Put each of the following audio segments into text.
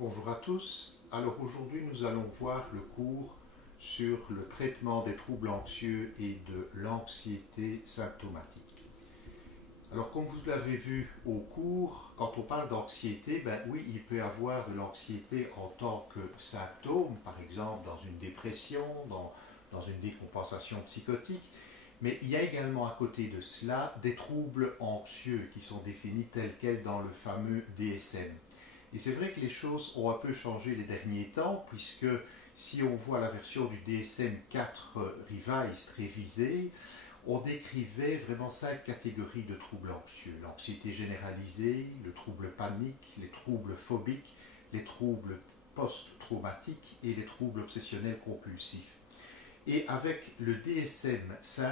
Bonjour à tous. Alors aujourd'hui nous allons voir le cours sur le traitement des troubles anxieux et de l'anxiété symptomatique. Alors comme vous l'avez vu au cours, quand on parle d'anxiété, ben oui, il peut y avoir de l'anxiété en tant que symptôme, par exemple dans une dépression, dans une décompensation psychotique, mais il y a également à côté de cela des troubles anxieux qui sont définis tels quels dans le fameux DSM. Et c'est vrai que les choses ont un peu changé les derniers temps, puisque si on voit la version du DSM-4 Revised, révisée, on décrivait vraiment 5 catégories de troubles anxieux. L'anxiété généralisée, le trouble panique, les troubles phobiques, les troubles post-traumatiques et les troubles obsessionnels compulsifs. Et avec le DSM-5,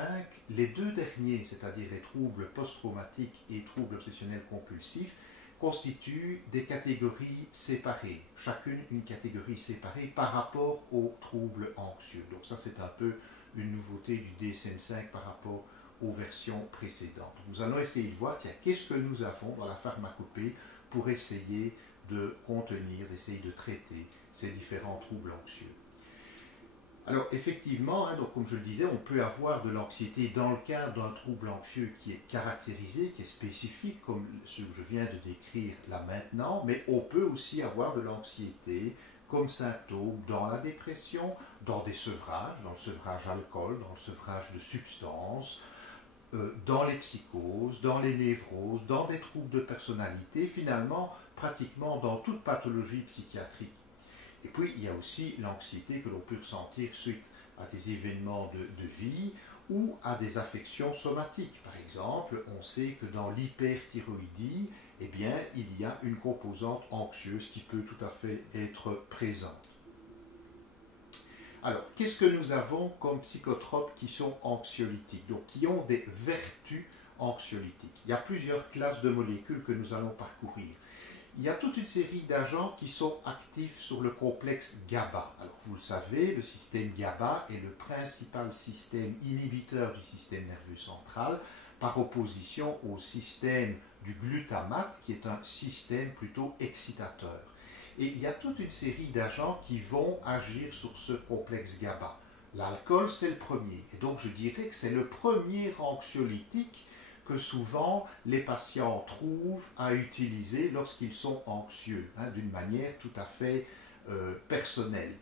les deux derniers, c'est-à-dire les troubles post-traumatiques et troubles obsessionnels compulsifs, constituent des catégories séparées, chacune une catégorie séparée par rapport aux troubles anxieux. Donc ça c'est un peu une nouveauté du DSM-5 par rapport aux versions précédentes. Nous allons essayer de voir qu'est-ce que nous avons dans la pharmacopée pour essayer de contenir, d'essayer de traiter ces différents troubles anxieux. Alors effectivement, donc comme je le disais, on peut avoir de l'anxiété dans le cadre d'un trouble anxieux qui est caractérisé, qui est spécifique, comme ce que je viens de décrire là maintenant, mais on peut aussi avoir de l'anxiété comme symptôme dans la dépression, dans des sevrages, dans le sevrage alcool, dans le sevrage de substances, dans les psychoses, dans les névroses, dans des troubles de personnalité, finalement pratiquement dans toute pathologie psychiatrique. Et puis, il y a aussi l'anxiété que l'on peut ressentir suite à des événements de vie ou à des affections somatiques. Par exemple, on sait que dans l'hyperthyroïdie, eh bien, il y a une composante anxieuse qui peut tout à fait être présente. Alors, qu'est-ce que nous avons comme psychotropes qui sont anxiolytiques, donc qui ont des vertus anxiolytiques? Il y a plusieurs classes de molécules que nous allons parcourir. Il y a toute une série d'agents qui sont actifs sur le complexe GABA. Alors vous le savez, le système GABA est le principal système inhibiteur du système nerveux central par opposition au système du glutamate qui est un système plutôt excitateur. Et il y a toute une série d'agents qui vont agir sur ce complexe GABA. L'alcool, c'est le premier. Et donc je dirais que c'est le premier anxiolytique que souvent les patients trouvent à utiliser lorsqu'ils sont anxieux, d'une manière tout à fait personnelle.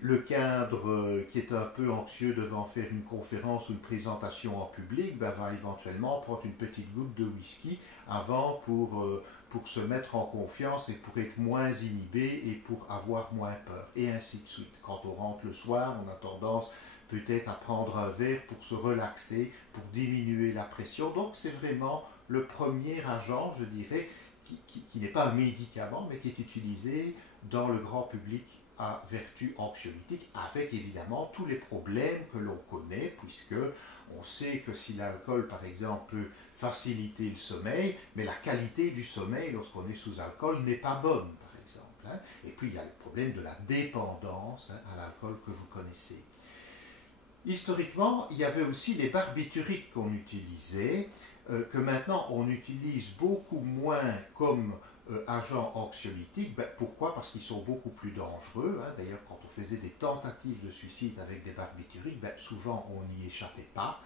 Le cadre qui est un peu anxieux devant faire une conférence ou une présentation en public va éventuellement prendre une petite goutte de whisky avant pour se mettre en confiance et pour être moins inhibé et pour avoir moins peur, et ainsi de suite. Quand on rentre le soir, on a tendance peut-être à prendre un verre pour se relaxer, pour diminuer la pression. Donc c'est vraiment le premier agent, je dirais, qui n'est pas un médicament, mais qui est utilisé dans le grand public à vertu anxiolytique, avec évidemment tous les problèmes que l'on connaît, puisque on sait que si l'alcool, par exemple, peut faciliter le sommeil, mais la qualité du sommeil lorsqu'on est sous alcool n'est pas bonne, par exemple. Et puis il y a le problème de la dépendance à l'alcool que vous connaissez. Historiquement, il y avait aussi les barbituriques qu'on utilisait, que maintenant on utilise beaucoup moins comme agents anxiolytiques. Pourquoi? Parce qu'ils sont beaucoup plus dangereux. D'ailleurs, quand on faisait des tentatives de suicide avec des barbituriques, souvent on n'y échappait pas.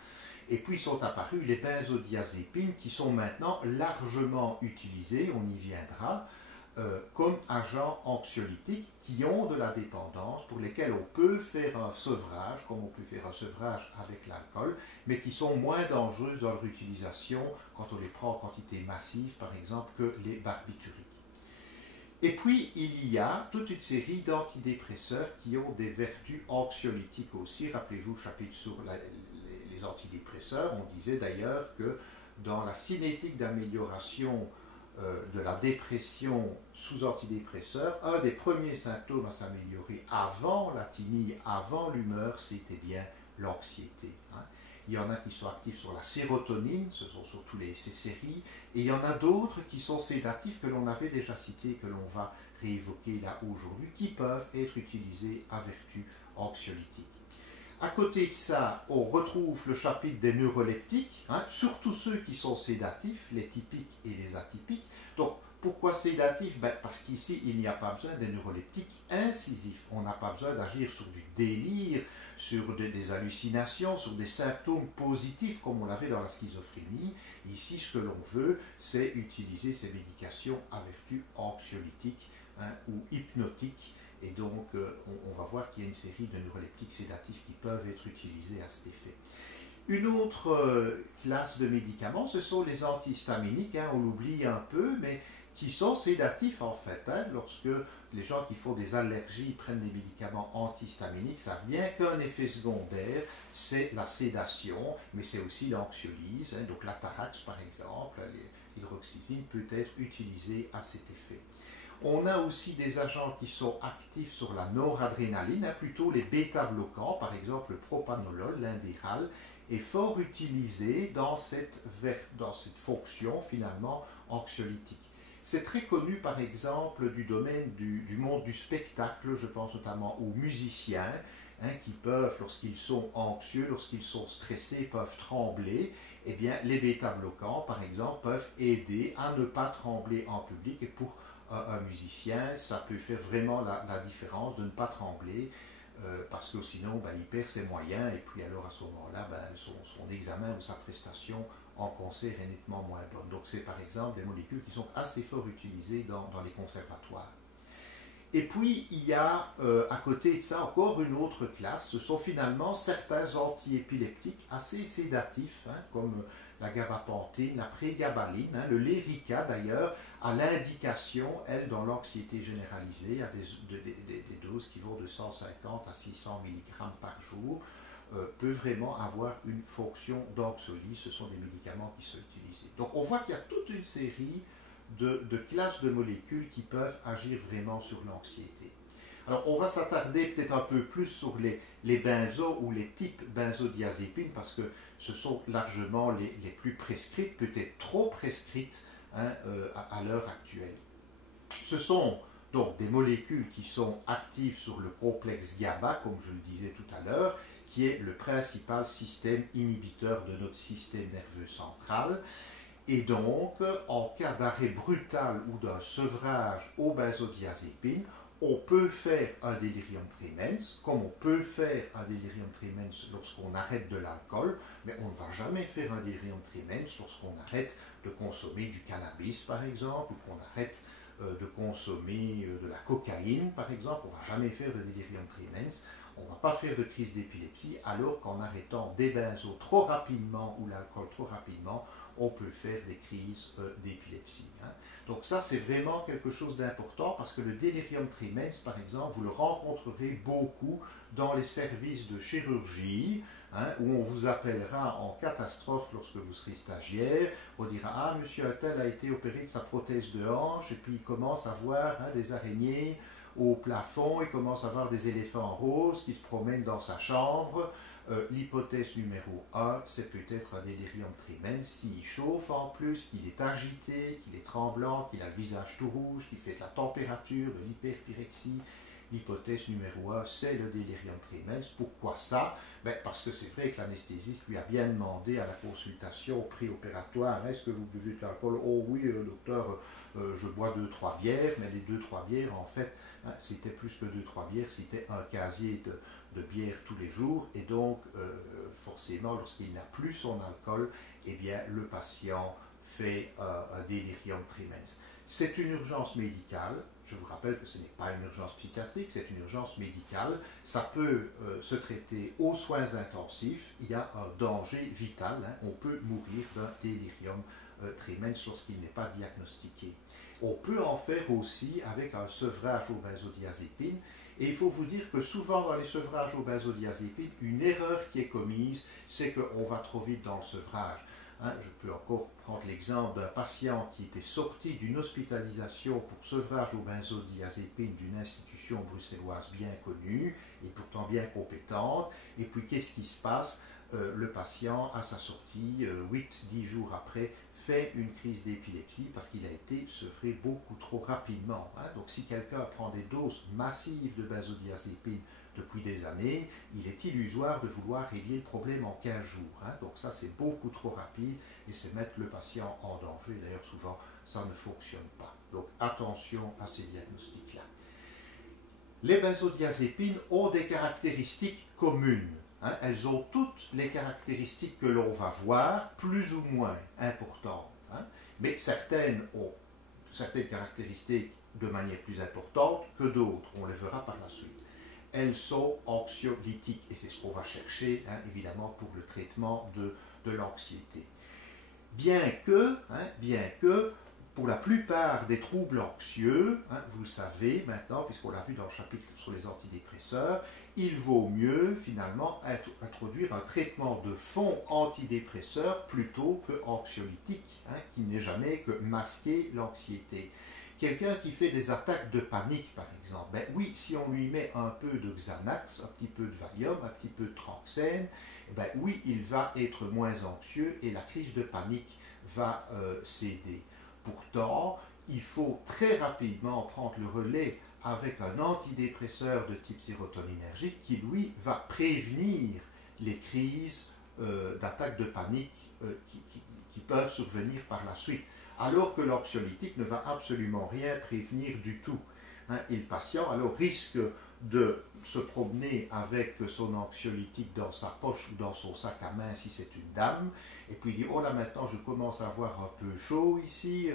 Et puis sont apparus les benzodiazépines qui sont maintenant largement utilisés, on y viendra, comme agents anxiolytiques qui ont de la dépendance, pour lesquels on peut faire un sevrage, comme on peut faire un sevrage avec l'alcool, mais qui sont moins dangereuses dans leur utilisation quand on les prend en quantité massive, par exemple, que les barbituriques. Et puis, il y a toute une série d'antidépresseurs qui ont des vertus anxiolytiques aussi. Rappelez-vous le chapitre sur les antidépresseurs, on disait d'ailleurs que dans la cinétique d'amélioration de la dépression sous antidépresseurs, un des premiers symptômes à s'améliorer avant la thymie, avant l'humeur, c'était bien l'anxiété. Il y en a qui sont actifs sur la sérotonine, ce sont surtout les séries, et il y en a d'autres qui sont sédatifs que l'on avait déjà cités, que l'on va réévoquer là aujourd'hui, qui peuvent être utilisés à vertu anxiolytique. À côté de ça, on retrouve le chapitre des neuroleptiques, surtout ceux qui sont sédatifs, les typiques et les atypiques. Donc, Pourquoi sédatif? Parce qu'ici, il n'y a pas besoin des neuroleptiques incisifs. On n'a pas besoin d'agir sur du délire, sur des hallucinations, sur des symptômes positifs, comme on l'avait dans la schizophrénie. Ici, ce que l'on veut, c'est utiliser ces médications à vertu anxiolytique ou hypnotique. Et donc, on va voir qu'il y a une série de neuroleptiques sédatifs qui peuvent être utilisés à cet effet. Une autre classe de médicaments, ce sont les antihistaminiques, on l'oublie un peu, mais qui sont sédatifs en fait. Lorsque les gens qui font des allergies prennent des médicaments antihistaminiques, ça savent bien qu'un effet secondaire, c'est la sédation, mais c'est aussi l'anxiolyse. Donc l'atarax par exemple, l'hydroxyzine peut être utilisée à cet effet. On a aussi des agents qui sont actifs sur la noradrénaline, plutôt les bêta-bloquants, par exemple le propanolol, l'Inderal, est fort utilisé dans cette fonction finalement anxiolytique. C'est très connu par exemple du domaine du monde du spectacle, je pense notamment aux musiciens qui peuvent, lorsqu'ils sont anxieux, lorsqu'ils sont stressés, peuvent trembler. Eh bien, les bêta-bloquants par exemple peuvent aider à ne pas trembler en public, et pour un musicien, ça peut faire vraiment la différence de ne pas trembler, parce que sinon il perd ses moyens, et puis alors à ce moment-là son examen ou sa prestation en concert est nettement moins bonne. Donc c'est par exemple des molécules qui sont assez fort utilisées dans les conservatoires. Et puis il y a à côté de ça encore une autre classe, ce sont finalement certains antiépileptiques assez sédatifs, comme la gabapentine, la prégabaline, le Lyrica d'ailleurs, a l'indication, elle, dans l'anxiété généralisée, à des doses qui vont de 150 à 600 mg par jour, peut vraiment avoir une fonction d'anxiolyse. Ce sont des médicaments qui sont utilisés. Donc on voit qu'il y a toute une série de classes de molécules qui peuvent agir vraiment sur l'anxiété. Alors on va s'attarder peut-être un peu plus sur les benzos ou les types benzodiazépines, parce que ce sont largement les plus prescrites, peut-être trop prescrites à l'heure actuelle. Ce sont donc des molécules qui sont actives sur le complexe GABA, comme je le disais tout à l'heure, qui est le principal système inhibiteur de notre système nerveux central. Et donc, en cas d'arrêt brutal ou d'un sevrage aux benzodiazépines, on peut faire un delirium tremens, comme on peut faire un delirium tremens lorsqu'on arrête de l'alcool, mais on ne va jamais faire un delirium tremens lorsqu'on arrête de consommer du cannabis, par exemple, ou qu'on arrête de consommer de la cocaïne, par exemple. On ne va jamais faire de delirium tremens. On ne va pas faire de crise d'épilepsie, alors qu'en arrêtant des benzos trop rapidement ou l'alcool trop rapidement, on peut faire des crises d'épilepsie. Donc ça, c'est vraiment quelque chose d'important, parce que le delirium tremens, par exemple, vous le rencontrerez beaucoup dans les services de chirurgie, où on vous appellera en catastrophe lorsque vous serez stagiaire. On dira « Ah, monsieur Attel a été opéré de sa prothèse de hanche, et puis il commence à voir des araignées au plafond, il commence à voir des éléphants roses qui se promènent dans sa chambre. » L'hypothèse numéro 1, c'est peut-être un delirium tremens. S'il chauffe en plus, qu'il est agité, qu'il est tremblant, qu'il a le visage tout rouge, qu'il fait de la température, de l'hyperpyrexie, l'hypothèse numéro 1, c'est le delirium tremens. Pourquoi ça? Parce que c'est vrai que l'anesthésiste lui a bien demandé à la consultation préopératoire, est-ce que vous buvez de l'alcool? Oh oui, docteur, je bois 2-3 bières, mais les 2-3 bières, en fait, c'était plus que 2-3 bières, c'était un casier de bière tous les jours, et donc forcément lorsqu'il n'a plus son alcool, eh bien le patient fait un delirium tremens. C'est une urgence médicale. Je vous rappelle que ce n'est pas une urgence psychiatrique, c'est une urgence médicale. Ça peut se traiter aux soins intensifs. Il y a un danger vital. On peut mourir d'un delirium tremens lorsqu'il n'est pas diagnostiqué. On peut en faire aussi avec un sevrage aux benzodiazépines. Et il faut vous dire que souvent dans les sevrages aux benzodiazépines, une erreur qui est commise, c'est qu'on va trop vite dans le sevrage. Je peux encore prendre l'exemple d'un patient qui était sorti d'une hospitalisation pour sevrage aux benzodiazépines d'une institution bruxelloise bien connue et pourtant bien compétente. Et puis qu'est-ce qui se passe? Le patient, à sa sortie, 8-10 jours après, fait une crise d'épilepsie parce qu'il a été sevré beaucoup trop rapidement. Donc si quelqu'un prend des doses massives de benzodiazépines depuis des années, il est illusoire de vouloir régler le problème en 15 jours. Donc ça, c'est beaucoup trop rapide et c'est mettre le patient en danger. D'ailleurs, souvent, ça ne fonctionne pas. Donc attention à ces diagnostics-là. Les benzodiazépines ont des caractéristiques communes. Elles ont toutes les caractéristiques que l'on va voir, plus ou moins importantes. Mais certaines ont certaines caractéristiques de manière plus importante que d'autres. On les verra par la suite. Elles sont anxiolytiques et c'est ce qu'on va chercher, évidemment, pour le traitement de l'anxiété. Bien que, pour la plupart des troubles anxieux, vous le savez maintenant, puisqu'on l'a vu dans le chapitre sur les antidépresseurs, il vaut mieux finalement introduire un traitement de fond antidépresseur plutôt que anxiolytique, qui n'est jamais que masquer l'anxiété. Quelqu'un qui fait des attaques de panique, par exemple, ben oui, si on lui met un peu de Xanax, un petit peu de Valium, un petit peu de Tranxène, ben oui, il va être moins anxieux et la crise de panique va céder. Pourtant, il faut très rapidement prendre le relais avec un antidépresseur de type sérotoninergique qui, lui, va prévenir les crises d'attaques de panique qui peuvent survenir par la suite. Alors que l'anxiolytique ne va absolument rien prévenir du tout. Et le patient alors risque de se promener avec son anxiolytique dans sa poche ou dans son sac à main si c'est une dame, et puis il dit « Oh là maintenant je commence à avoir un peu chaud ici,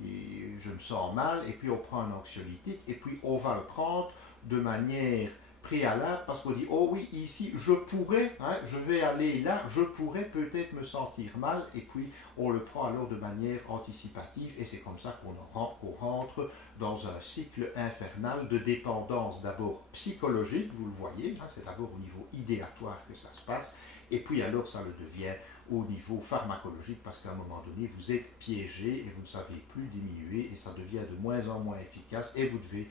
je me sens mal », et puis on prend un anxiolytique, et puis on va le prendre de manière préalable parce qu'on dit « Oh oui, ici je pourrais, je vais aller là, je pourrais peut-être me sentir mal », et puis on le prend alors de manière anticipative, et c'est comme ça qu'on rentre dans un cycle infernal de dépendance d'abord psychologique, vous le voyez, c'est d'abord au niveau idéatoire que ça se passe, et puis alors ça le devient au niveau pharmacologique parce qu'à un moment donné vous êtes piégé et vous ne savez plus diminuer et ça devient de moins en moins efficace et vous devez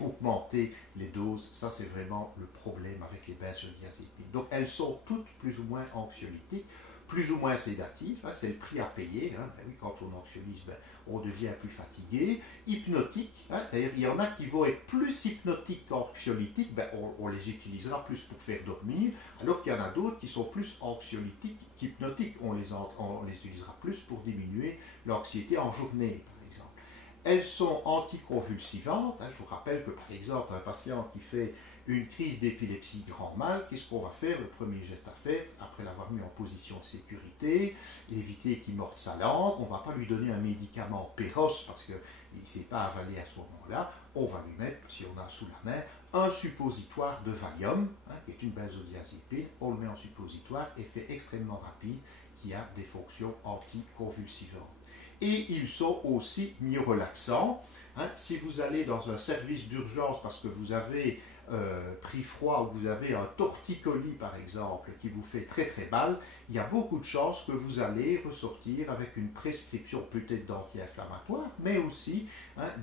augmenter les doses. Ça c'est vraiment le problème avec les benzodiazépines. Donc elles sont toutes plus ou moins anxiolytiques, plus ou moins sédatives, c'est le prix à payer. Ben oui, quand on anxiolyse, on devient plus fatigué. Hypnotique, d'ailleurs il y en a qui vont être plus hypnotiques qu'anxiolytiques, on les utilisera plus pour faire dormir, alors qu'il y en a d'autres qui sont plus anxiolytiques qu'hypnotiques, on les utilisera plus pour diminuer l'anxiété en journée, par exemple. Elles sont anticonvulsivantes, je vous rappelle que par exemple un patient qui fait une crise d'épilepsie grand mal, qu'est-ce qu'on va faire? Le premier geste à faire, après l'avoir mis en position de sécurité, éviter qu'il morde sa langue, on ne va pas lui donner un médicament péros parce qu'il ne sait pas avaler à ce moment-là, on va lui mettre, si on a sous la main, un suppositoire de Valium, qui est une benzodiazépine, on le met en suppositoire, effet extrêmement rapide, qui a des fonctions anticonvulsivantes. Et ils sont aussi myorelaxants. Si vous allez dans un service d'urgence parce que vous avez pris froid ou vous avez un torticolis par exemple qui vous fait très très mal, il y a beaucoup de chances que vous allez ressortir avec une prescription peut-être d'anti-inflammatoire, mais aussi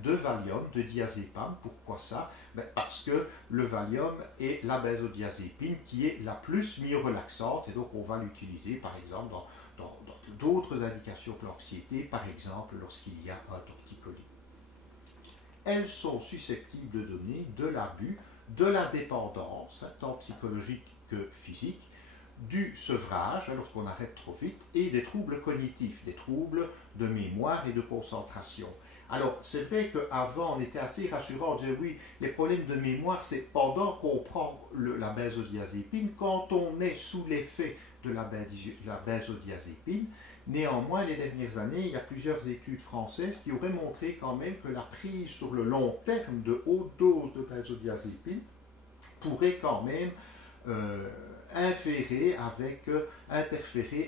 de Valium, de diazépam. Pourquoi ça? Parce que le Valium est la benzodiazépine qui est la plus myorelaxante et donc on va l'utiliser par exemple dans d'autres indications que l'anxiété, par exemple lorsqu'il y a un torticolis. Elles sont susceptibles de donner de l'abus, de la dépendance, tant psychologique que physique, du sevrage, lorsqu'on arrête trop vite, et des troubles cognitifs, des troubles de mémoire et de concentration. Alors, c'est vrai qu'avant, on était assez rassurant, on disait oui, les problèmes de mémoire, c'est pendant qu'on prend la benzodiazépine, quand on est sous l'effet de la benzodiazépine. Néanmoins, les dernières années, il y a plusieurs études françaises qui auraient montré quand même que la prise sur le long terme de haute dose de benzodiazépine pourrait quand même interférer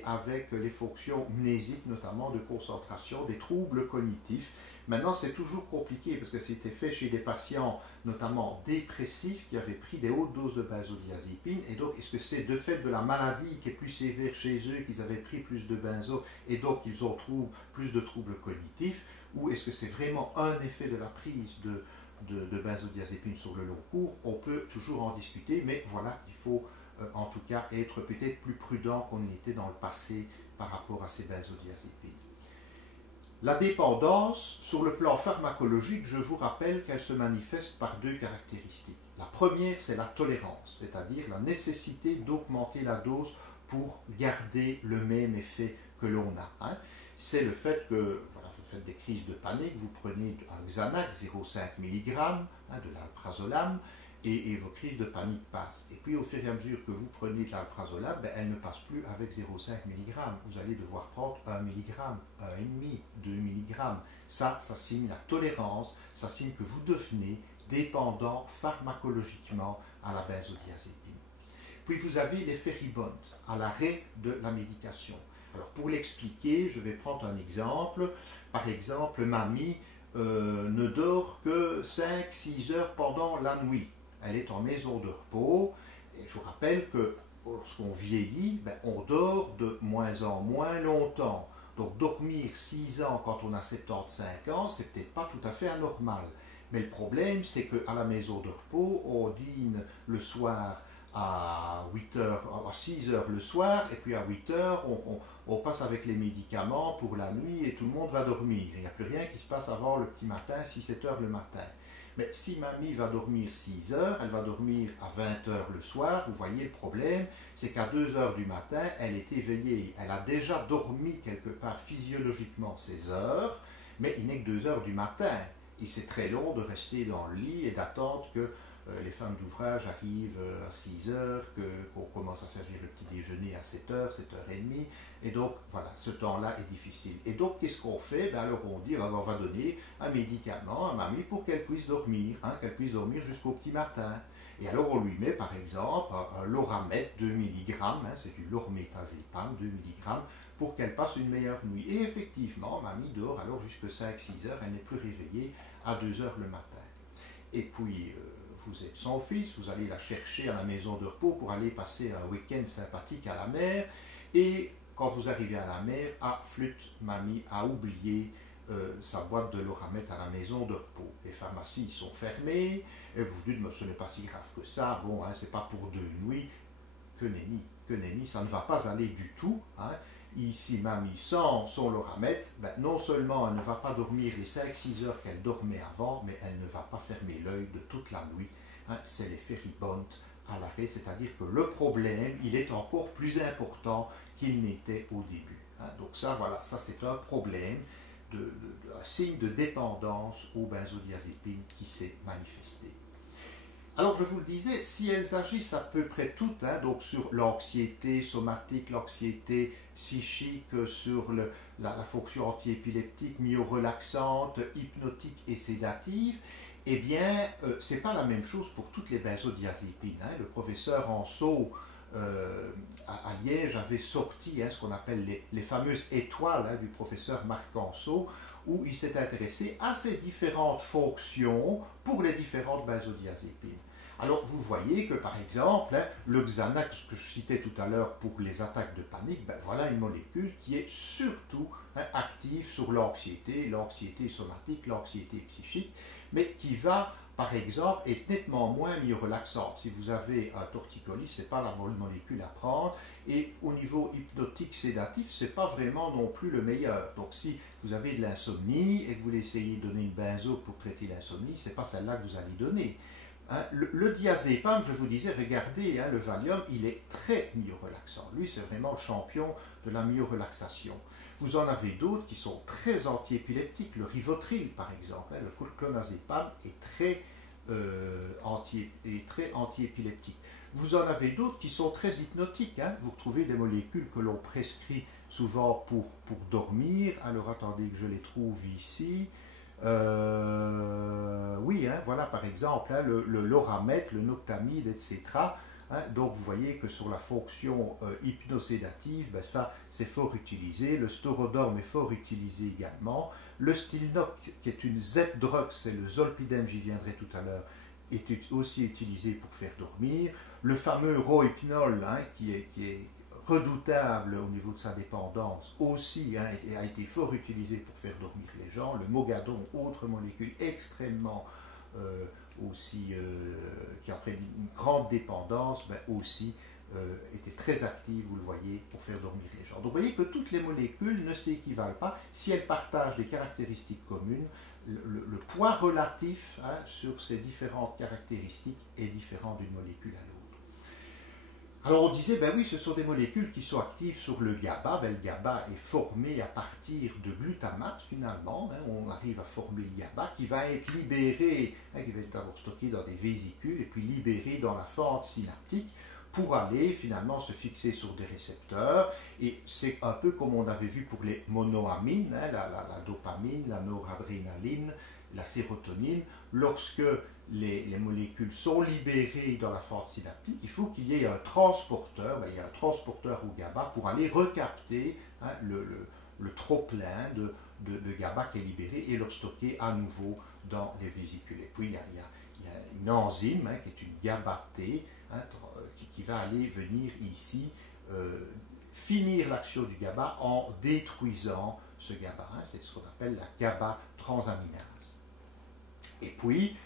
avec les fonctions mnésiques, notamment de concentration, des troubles cognitifs. Maintenant, c'est toujours compliqué parce que c'était fait chez des patients, notamment dépressifs, qui avaient pris des hautes doses de benzodiazépine. Et donc, est-ce que c'est de fait de la maladie qui est plus sévère chez eux, qu'ils avaient pris plus de benzo et donc ils ont plus de troubles cognitifs? Ou est-ce que c'est vraiment un effet de la prise de benzodiazépine sur le long cours? On peut toujours en discuter, mais voilà, il faut en tout cas être peut-être plus prudent qu'on était dans le passé par rapport à ces benzodiazépines. La dépendance, sur le plan pharmacologique, je vous rappelle qu'elle se manifeste par deux caractéristiques. La première, c'est la tolérance, c'est-à-dire la nécessité d'augmenter la dose pour garder le même effet que l'on a. C'est le fait que, voilà, faites des crises de panique, vous prenez un Xanax 0,5 mg, de l'alprazolam, et vos crises de panique passent. Et puis au fur et à mesure que vous prenez de l'alprazolam, elles ne passent plus avec 0,5 mg. Vous allez devoir prendre 1 mg, 1,5, 2 mg. Ça signe la tolérance, ça signe que vous devenez dépendant pharmacologiquement à la benzodiazépine. Puis vous avez l'effet rebound, à l'arrêt de la médication. Alors pour l'expliquer, je vais prendre un exemple. Par exemple, mamie ne dort que 5-6 heures pendant la nuit. Elle est en maison de repos. Et je vous rappelle que lorsqu'on vieillit, on dort de moins en moins longtemps. Donc dormir 6 ans quand on a 75 ans, c'est peut-être pas tout à fait anormal. Mais le problème, c'est qu'à la maison de repos, on dîne le soir à 8 heures, à 6 heures le soir, et puis à 8 heures, on passe avec les médicaments pour la nuit et tout le monde va dormir. Il n'y a plus rien qui se passe avant le petit matin, 6-7 heures le matin. Mais si mamie va dormir 6 heures, elle va dormir à 20 heures le soir, vous voyez le problème, c'est qu'à 2 heures du matin, elle est éveillée. Elle a déjà dormi quelque part physiologiquement ses heures, mais il n'est que 2 heures du matin. Et c'est très long de rester dans le lit et d'attendre que les femmes d'ouvrage arrivent à 6 heures, qu'on commence à servir le petit déjeuner à 7 heures, 7h30. Et donc, voilà, ce temps-là est difficile. Et donc, qu'est-ce qu'on fait? Alors, on dit, on va donner un médicament à mamie pour qu'elle puisse dormir, qu'elle puisse dormir jusqu'au petit matin. Et alors, on lui met, par exemple, un Loramet 2 mg, c'est du lormétazépam 2 mg, pour qu'elle passe une meilleure nuit. Et effectivement, mamie dort alors jusqu'à 5-6 heures, elle n'est plus réveillée à 2 heures le matin. Et puis, vous êtes son fils, vous allez la chercher à la maison de repos pour aller passer un week-end sympathique à la mer, et quand vous arrivez à la mer, flûte, mamie a oublié sa boîte de Loramet à la maison de repos. Les pharmacies sont fermées, et vous dites, mais ce n'est pas si grave que ça, bon, c'est pas pour 2 nuits, que nenni, ça ne va pas aller du tout. Ici, mamie, sans son Loramet, non seulement elle ne va pas dormir les 5-6 heures qu'elle dormait avant, mais elle ne va pas fermer l'œil de toute la nuit. C'est l'effet rebound à l'arrêt, c'est-à-dire que le problème, il est encore plus important qu'il n'était au début. Donc ça, voilà, ça c'est un problème, un signe de dépendance aux benzodiazépines qui s'est manifesté. Alors, je vous le disais, si elles agissent à peu près toutes, donc sur l'anxiété somatique, l'anxiété psychique, sur la fonction antiépileptique, myorelaxante, hypnotique et sédative, eh bien, ce n'est pas la même chose pour toutes les benzodiazépines. Le professeur Anceau, à Liège, avait sorti ce qu'on appelle les fameuses étoiles du professeur Marc Anceau, où il s'est intéressé à ces différentes fonctions pour les différentes benzodiazépines. Alors vous voyez que par exemple, le Xanax que je citais tout à l'heure pour les attaques de panique, voilà une molécule qui est surtout active sur l'anxiété somatique, l'anxiété psychique, mais qui va par exemple être nettement moins myorelaxante. Si vous avez un torticolis, ce n'est pas la molécule à prendre, et au niveau hypnotique sédatif, ce n'est pas vraiment non plus le meilleur. Donc si vous avez de l'insomnie et que vous essayez de donner une benzo pour traiter l'insomnie, ce n'est pas celle-là que vous allez donner. Le diazépam, je vous disais, regardez, le Valium, il est très myorelaxant. Lui, c'est vraiment le champion de la myorelaxation. Vous en avez d'autres qui sont très antiépileptiques. Le Rivotril, par exemple, le clonazépam est très antiépileptique. Vous en avez d'autres qui sont très hypnotiques. Vous retrouvez des molécules que l'on prescrit souvent pour dormir. Alors, attendez que je les trouve ici. Oui, voilà par exemple le Loramet, le Noctamide, etc. Donc vous voyez que sur la fonction hypnosédative, ça c'est fort utilisé. Le Storodorm est fort utilisé également. Le Stilnoc, qui est une Z-drug, c'est le Zolpidem, j'y viendrai tout à l'heure, est aussi utilisé pour faire dormir. Le fameux Rohypnol, qui est redoutable au niveau de sa dépendance, aussi a été fort utilisé pour faire dormir les gens. Le Mogadon, autre molécule extrêmement qui entraîne une grande dépendance, aussi était très active, vous le voyez, pour faire dormir les gens. Donc vous voyez que toutes les molécules ne s'équivalent pas. Si elles partagent des caractéristiques communes, le poids relatif sur ces différentes caractéristiques est différent d'une molécule à l'autre. Alors on disait, ben oui, ce sont des molécules qui sont actives sur le GABA. Ben, le GABA est formé à partir de glutamate finalement. On arrive à former le GABA qui va être libéré, qui va être d'abord stocké dans des vésicules et puis libéré dans la fente synaptique pour aller finalement se fixer sur des récepteurs. Et c'est un peu comme on avait vu pour les monoamines, la dopamine, la noradrénaline, la sérotonine. Lorsque les molécules sont libérées dans la fente synaptique, il faut qu'il y ait un transporteur, il y a un transporteur au GABA pour aller recapter le trop-plein de GABA qui est libéré et le stocker à nouveau dans les vésicules. Et puis il y a une enzyme qui est une GABA-T qui va aller venir ici finir l'action du GABA en détruisant ce GABA. C'est ce qu'on appelle la GABA transaminase. Et puis,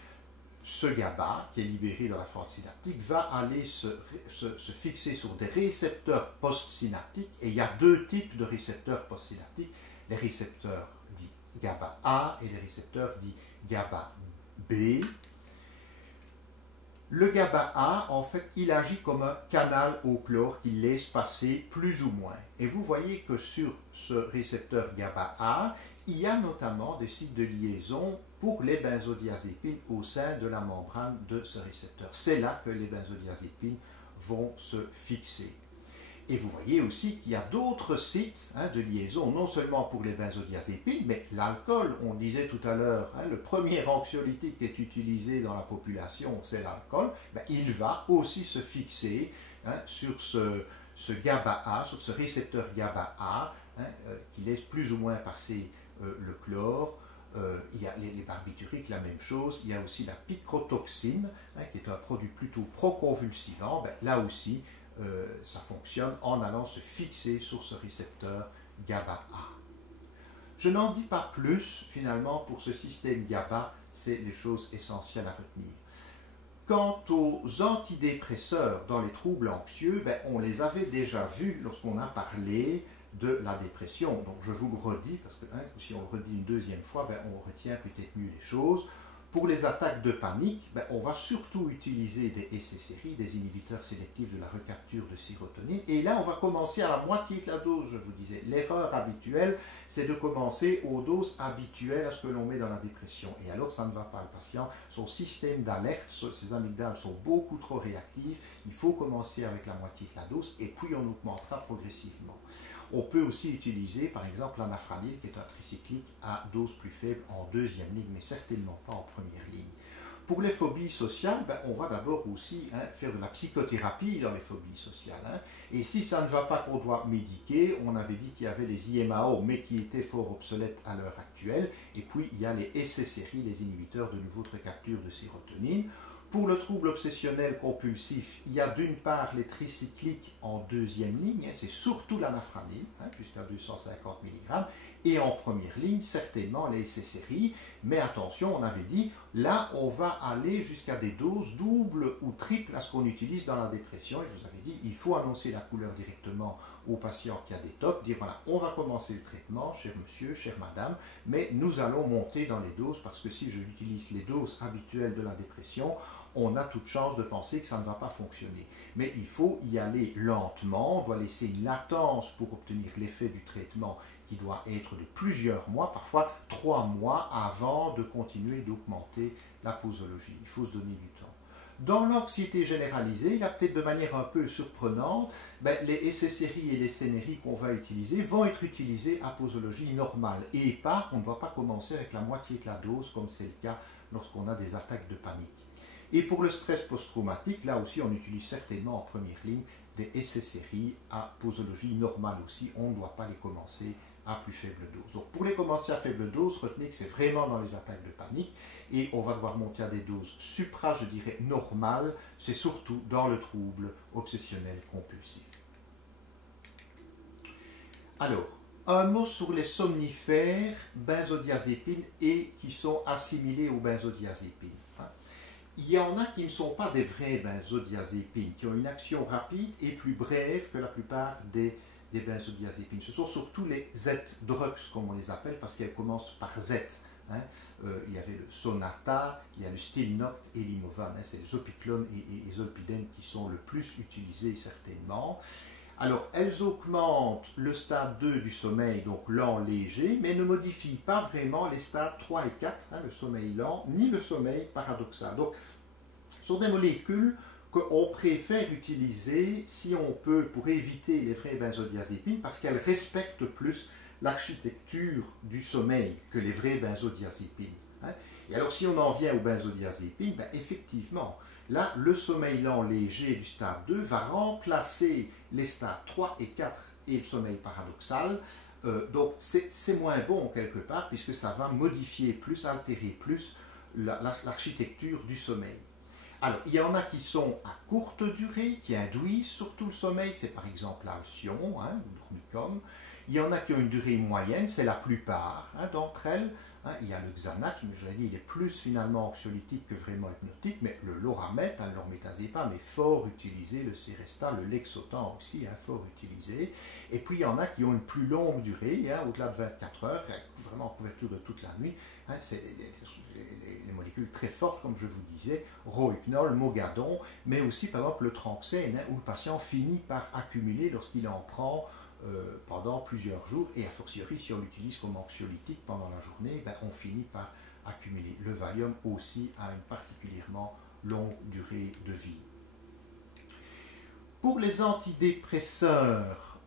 ce GABA qui est libéré dans la fente synaptique va aller se fixer sur des récepteurs postsynaptiques. Et il y a deux types de récepteurs postsynaptiques, les récepteurs dits GABA A et les récepteurs dits GABA B. Le GABA A, en fait, il agit comme un canal au chlore qui laisse passer plus ou moins. Et vous voyez que sur ce récepteur GABA A, il y a notamment des sites de liaison pour les benzodiazépines au sein de la membrane de ce récepteur. C'est là que les benzodiazépines vont se fixer. Et vous voyez aussi qu'il y a d'autres sites de liaison, non seulement pour les benzodiazépines, mais l'alcool, on disait tout à l'heure, le premier anxiolytique qui est utilisé dans la population, c'est l'alcool, il va aussi se fixer sur ce GABA A, sur ce récepteur GABA A, qui laisse plus ou moins passer le chlore. Il y a les barbituriques, la même chose. Il y a aussi la picrotoxine, qui est un produit plutôt proconvulsivant. Là aussi, ça fonctionne en allant se fixer sur ce récepteur GABA A. Je n'en dis pas plus, finalement, pour ce système GABA, c'est les choses essentielles à retenir. Quant aux antidépresseurs dans les troubles anxieux, on les avait déjà vus lorsqu'on a parlé de la dépression. Donc je vous le redis, parce que si on le redit une deuxième fois, on retient peut-être mieux les choses. Pour les attaques de panique, on va surtout utiliser des SSRI, des inhibiteurs sélectifs de la recapture de sérotonine. Et là, on va commencer à la moitié de la dose, je vous disais. L'erreur habituelle, c'est de commencer aux doses habituelles à ce que l'on met dans la dépression. Et alors, ça ne va pas. Le patient, son système d'alerte, ses amygdales sont beaucoup trop réactives. Il faut commencer avec la moitié de la dose et puis on augmentera progressivement. On peut aussi utiliser, par exemple, l'anafranil, qui est un tricyclique à dose plus faible en deuxième ligne, mais certainement pas en première ligne. Pour les phobies sociales, on va d'abord aussi faire de la psychothérapie dans les phobies sociales. Et si ça ne va pas qu'on doit médiquer, on avait dit qu'il y avait les IMAO, mais qui étaient fort obsolètes à l'heure actuelle. Et puis, il y a les SSRI, les inhibiteurs de nouveau de recapture de sérotonine. Pour le trouble obsessionnel compulsif, il y a d'une part les tricycliques en deuxième ligne, c'est surtout l'anafranil, jusqu'à 250 mg, et en première ligne, certainement les SSRI, mais attention, on avait dit, là on va aller jusqu'à des doses doubles ou triples à ce qu'on utilise dans la dépression, et je vous avais dit, il faut annoncer la couleur directement au patient qui a des TOC, dire voilà, on va commencer le traitement, cher monsieur, chère madame, mais nous allons monter dans les doses, parce que si je utilise les doses habituelles de la dépression, on a toute chance de penser que ça ne va pas fonctionner. Mais il faut y aller lentement, on doit laisser une latence pour obtenir l'effet du traitement qui doit être de plusieurs mois, parfois 3 mois avant de continuer d'augmenter la posologie. Il faut se donner du temps. Dans l'anxiété généralisée, là peut-être de manière un peu surprenante, les SSRI et les CNRI qu'on va utiliser vont être utilisés à posologie normale. Et pas, on ne va pas commencer avec la moitié de la dose comme c'est le cas lorsqu'on a des attaques de panique. Et pour le stress post-traumatique, là aussi on utilise certainement en première ligne des SSRI à posologie normale aussi. On ne doit pas les commencer à plus faible dose. Donc pour les commencer à faible dose, retenez que c'est vraiment dans les attaques de panique et on va devoir monter à des doses supra, je dirais, normales. C'est surtout dans le trouble obsessionnel compulsif. Alors, un mot sur les somnifères, benzodiazépines et qui sont assimilés aux benzodiazépines. Il y en a qui ne sont pas des vrais benzodiazépines, qui ont une action rapide et plus brève que la plupart des benzodiazépines. Ce sont surtout les Z-drugs, comme on les appelle, parce qu'elles commencent par Z. il y avait le Sonata, il y a le Stilnoct et l'Imovan. C'est les zopiclones et zolpidem qui sont le plus utilisés certainement. Alors, elles augmentent le stade 2 du sommeil, donc lent, léger, mais ne modifient pas vraiment les stades 3 et 4, le sommeil lent, ni le sommeil paradoxal. Donc, ce sont des molécules qu'on préfère utiliser, si on peut, pour éviter les vraies benzodiazépines, parce qu'elles respectent plus l'architecture du sommeil que les vraies benzodiazépines. Et alors, si on en vient aux benzodiazépines, effectivement, là, le sommeil lent léger du stade 2 va remplacer les stades 3 et 4 et le sommeil paradoxal. Donc, c'est moins bon quelque part, puisque ça va modifier plus, altérer plus l'architecture du sommeil. Alors, il y en a qui sont à courte durée, qui induisent surtout le sommeil, c'est par exemple l'Alcyon, ou Dormicum. Il y en a qui ont une durée moyenne, c'est la plupart d'entre elles. Il y a le Xanax, mais je l'ai dit, il est plus finalement anxiolytique que vraiment hypnotique, mais le Loramet, le Lormetazepam est fort utilisé, le Serestal, le Lexotan aussi, fort utilisé. Et puis il y en a qui ont une plus longue durée, au-delà de 24 heures, vraiment en couverture de toute la nuit. C'est des molécules très fortes, comme je vous disais, Rohypnol, Mogadon, mais aussi par exemple le Tranxène, où le patient finit par accumuler lorsqu'il en prend pendant plusieurs jours, et a fortiori si on l'utilise comme anxiolytique pendant la journée, on finit par accumuler. Le Valium aussi a une particulièrement longue durée de vie. Pour les antidépresseurs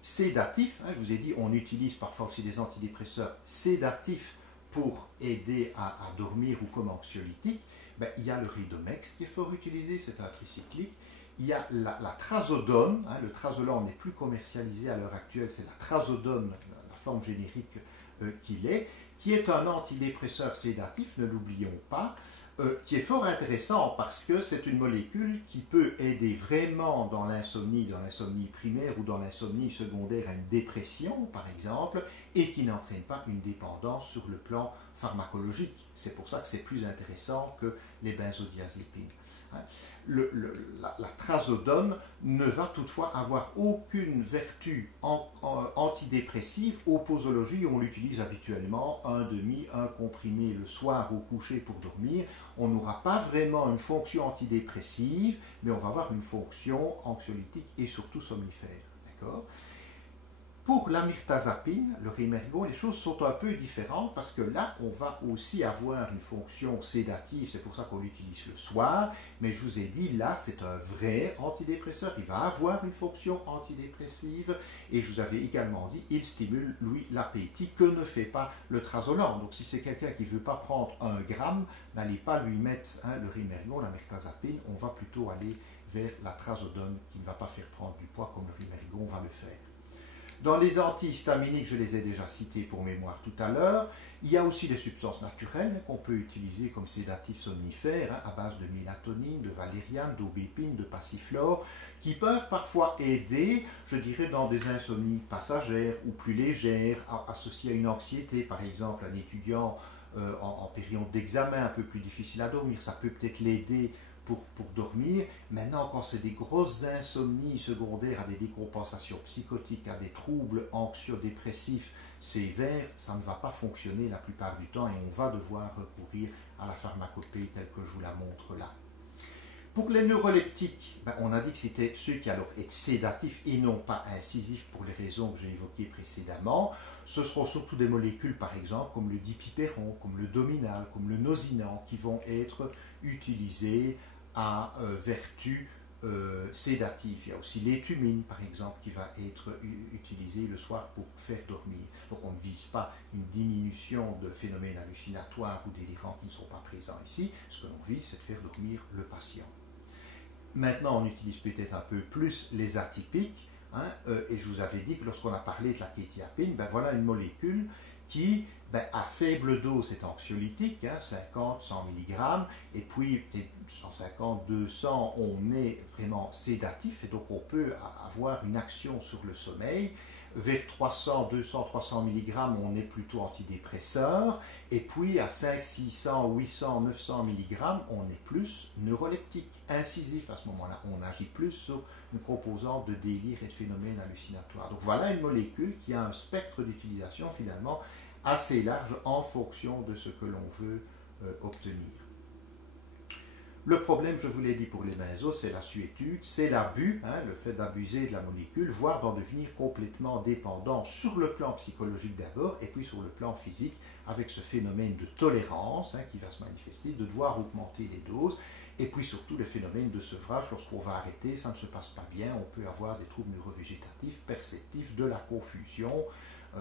sédatifs, je vous ai dit, on utilise parfois aussi des antidépresseurs sédatifs pour aider à dormir ou comme anxiolytique. Il y a le Ridomex qui est fort utilisé, c'est un tricyclique. Il y a la trazodone, le trazolan n'est plus commercialisé à l'heure actuelle, c'est la trazodone, la forme générique qu'il est, qui est un antidépresseur sédatif, ne l'oublions pas, qui est fort intéressant parce que c'est une molécule qui peut aider vraiment dans l'insomnie primaire ou dans l'insomnie secondaire à une dépression, par exemple, et qui n'entraîne pas une dépendance sur le plan pharmacologique. C'est pour ça que c'est plus intéressant que les benzodiazépines. La trazodone ne va toutefois avoir aucune vertu antidépressive. Au posologie, on l'utilise habituellement, un demi, un comprimé le soir au coucher pour dormir. On n'aura pas vraiment une fonction antidépressive, mais on va avoir une fonction anxiolytique et surtout somnifère. D'accord ? Pour l'amirtazapine, le Rimergon, les choses sont un peu différentes parce que là, on va aussi avoir une fonction sédative, c'est pour ça qu'on l'utilise le soir, mais je vous ai dit, là, c'est un vrai antidépresseur, il va avoir une fonction antidépressive, et je vous avais également dit, il stimule, lui, l'appétit, que ne fait pas le trazolan. Donc si c'est quelqu'un qui ne veut pas prendre 1 gramme, n'allez pas lui mettre le Rimergon, l'amirtazapine, on va plutôt aller vers la trazodone qui ne va pas faire prendre du poids comme le Rimergon va le faire. Dans les antihistaminiques, je les ai déjà cités pour mémoire tout à l'heure, il y a aussi des substances naturelles qu'on peut utiliser comme sédatifs somnifères à base de mélatonine, de valériane, d'aubépine, de passiflore, qui peuvent parfois aider, je dirais, dans des insomnies passagères ou plus légères, associées à une anxiété, par exemple, un étudiant en période d'examen un peu plus difficile à dormir, ça peut peut-être l'aider pour dormir. Maintenant, quand c'est des grosses insomnies secondaires à des décompensations psychotiques, à des troubles anxio-dépressifs sévères, ça ne va pas fonctionner la plupart du temps et on va devoir recourir à la pharmacopée telle que je vous la montre là. Pour les neuroleptiques, on a dit que c'était ceux qui alors être sédatifs et non pas incisifs pour les raisons que j'ai évoquées précédemment. Ce seront surtout des molécules, par exemple, comme le dipyperon, comme le dominal, comme le nosinant, qui vont être utilisées à vertu sédative. Il y a aussi l'éthumine, par exemple, qui va être utilisée le soir pour faire dormir. Donc on ne vise pas une diminution de phénomènes hallucinatoires ou délirants qui ne sont pas présents ici. Ce que l'on vise, c'est de faire dormir le patient. Maintenant, on utilise peut-être un peu plus les atypiques, et je vous avais dit que lorsqu'on a parlé de la kétiapine, voilà une molécule qui, à faible dose, est anxiolytique, 50, 100 mg, et puis 150, 200, on est vraiment sédatif, et donc on peut avoir une action sur le sommeil. Vers 300, 200, 300 mg, on est plutôt antidépresseur, et puis à 5, 600, 800, 900 mg, on est plus neuroleptique, incisif à ce moment-là. On agit plus sur une composante de délire et de phénomènes hallucinatoires. Donc voilà une molécule qui a un spectre d'utilisation finalement assez large en fonction de ce que l'on veut obtenir. Le problème, je vous l'ai dit pour les benzos, c'est la suétude, c'est l'abus, le fait d'abuser de la molécule, voire d'en devenir complètement dépendant sur le plan psychologique d'abord, et puis sur le plan physique, avec ce phénomène de tolérance qui va se manifester, de devoir augmenter les doses, et puis surtout le phénomène de sevrage, lorsqu'on va arrêter, ça ne se passe pas bien, on peut avoir des troubles neurovégétatifs, perceptifs, de la confusion,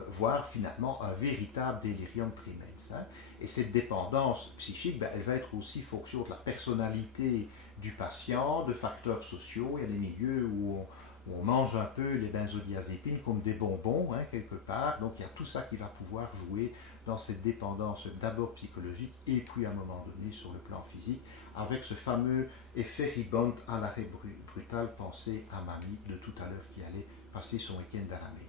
voire finalement un véritable délirium tremens. Et cette dépendance psychique, elle va être aussi fonction de la personnalité du patient, de facteurs sociaux. Il y a des milieux où on mange un peu les benzodiazépines comme des bonbons, quelque part. Donc il y a tout ça qui va pouvoir jouer dans cette dépendance d'abord psychologique et puis à un moment donné sur le plan physique, avec ce fameux effet rebound à l'arrêt brutal. Pensez à mamie de tout à l'heure qui allait passer son week-end à la mer.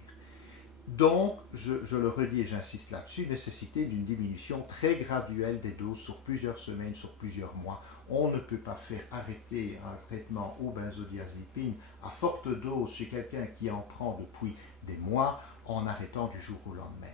Donc, je le redis et j'insiste là-dessus, nécessité d'une diminution très graduelle des doses sur plusieurs semaines, sur plusieurs mois. On ne peut pas faire arrêter un traitement aux benzodiazépines à forte dose chez quelqu'un qui en prend depuis des mois en arrêtant du jour au lendemain.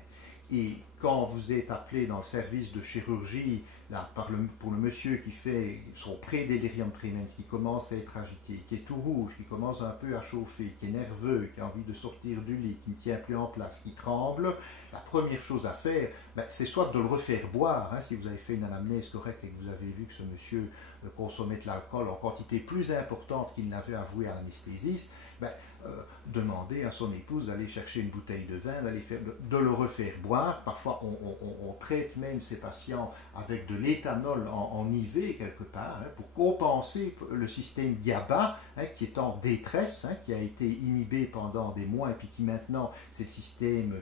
Et quand vous êtes appelé dans le service de chirurgie là, pour le monsieur qui fait son pré-délirium tremens, qui commence à être agité, qui est tout rouge, qui commence un peu à chauffer, qui est nerveux, qui a envie de sortir du lit, qui ne tient plus en place, qui tremble, la première chose à faire, c'est soit de le refaire boire, si vous avez fait une anamnèse correcte et que vous avez vu que ce monsieur consommait de l'alcool en quantité plus importante qu'il n'avait avoué à l'anesthésiste, demander à son épouse d'aller chercher une bouteille de vin, de le refaire boire. Parfois, on traite même ces patients avec de l'éthanol en IV quelque part, pour compenser le système GABA, qui est en détresse, qui a été inhibé pendant des mois, et puis qui maintenant, c'est le système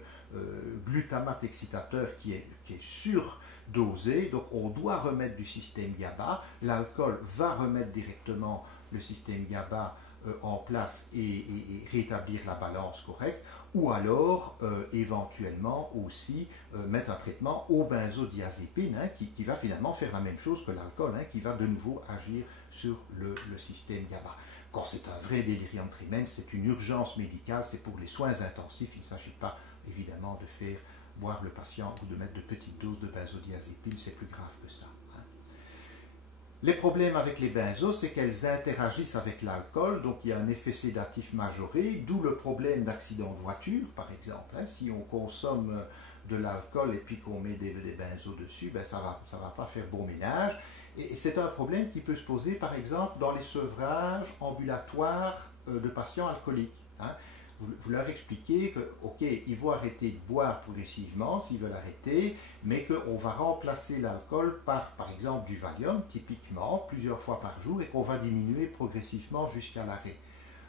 glutamate excitateur qui est surdosé. Donc, on doit remettre du système GABA. L'alcool va remettre directement le système GABA en place et rétablir la balance correcte, ou alors éventuellement aussi mettre un traitement aux benzodiazépines qui va finalement faire la même chose que l'alcool, qui va de nouveau agir sur le système GABA. Quand c'est un vrai délirium tremens, c'est une urgence médicale, c'est pour les soins intensifs, il ne s'agit pas évidemment de faire boire le patient ou de mettre de petites doses de benzodiazépines, c'est plus grave que ça. Les problèmes avec les benzos, c'est qu'elles interagissent avec l'alcool, donc il y a un effet sédatif majoré, d'où le problème d'accident de voiture, par exemple. Si on consomme de l'alcool et puis qu'on met des benzos dessus, ça va pas faire bon ménage. Et c'est un problème qui peut se poser, par exemple, dans les sevrages ambulatoires de patients alcooliques. Vous leur expliquez que, ok, ils vont arrêter de boire progressivement s'ils veulent arrêter, mais qu'on va remplacer l'alcool par exemple, du Valium, typiquement, plusieurs fois par jour, et qu'on va diminuer progressivement jusqu'à l'arrêt.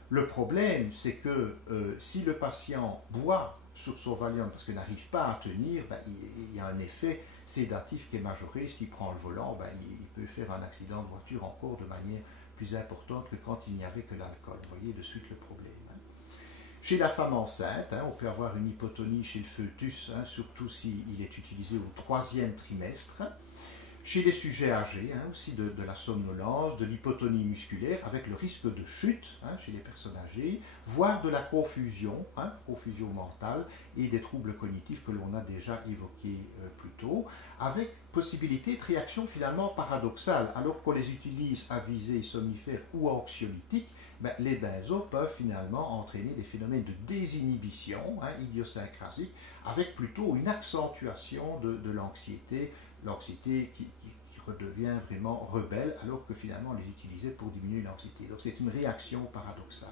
Le problème, c'est que si le patient boit sur son Valium parce qu'il n'arrive pas à tenir, il y a un effet sédatif qui est majoré. S'il prend le volant, il peut faire un accident de voiture encore de manière plus importante que quand il n'y avait que l'alcool. Vous voyez de suite le problème. Chez la femme enceinte, on peut avoir une hypotonie chez le fœtus, surtout s'il est utilisé au 3e trimestre. Chez les sujets âgés, aussi de la somnolence, de l'hypotonie musculaire, avec le risque de chute chez les personnes âgées, voire de la confusion, confusion mentale et des troubles cognitifs que l'on a déjà évoqués plus tôt, avec possibilité de réaction finalement paradoxale. Alors qu'on les utilise à visée somnifère ou anxiolytique, les benzos peuvent finalement entraîner des phénomènes de désinhibition idiosyncrasique, avec plutôt une accentuation de l'anxiété qui redevient vraiment rebelle, alors que finalement on les utilisait pour diminuer l'anxiété. Donc c'est une réaction paradoxale.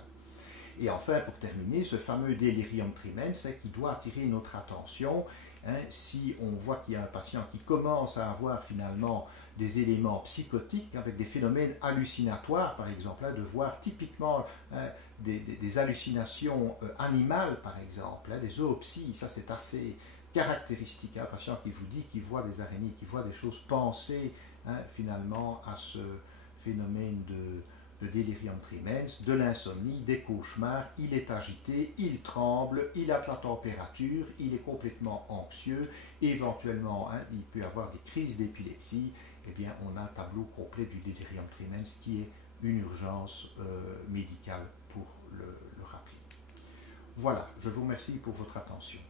Et enfin, pour terminer, ce fameux délirium tremens, qui doit attirer notre attention si on voit qu'il y a un patient qui commence à avoir finalement des éléments psychotiques avec des phénomènes hallucinatoires, par exemple, de voir typiquement des hallucinations animales, par exemple, des zoopsies, ça c'est assez caractéristique, un patient qui vous dit qu'il voit des araignées, qu'il voit des choses, penser finalement à ce phénomène de délirium tremens, de l'insomnie, des cauchemars, il est agité, il tremble, il a de la température, il est complètement anxieux, éventuellement il peut avoir des crises d'épilepsie. Eh bien on a un tableau complet du délirium tremens qui est une urgence médicale pour le rappeler. Voilà, je vous remercie pour votre attention.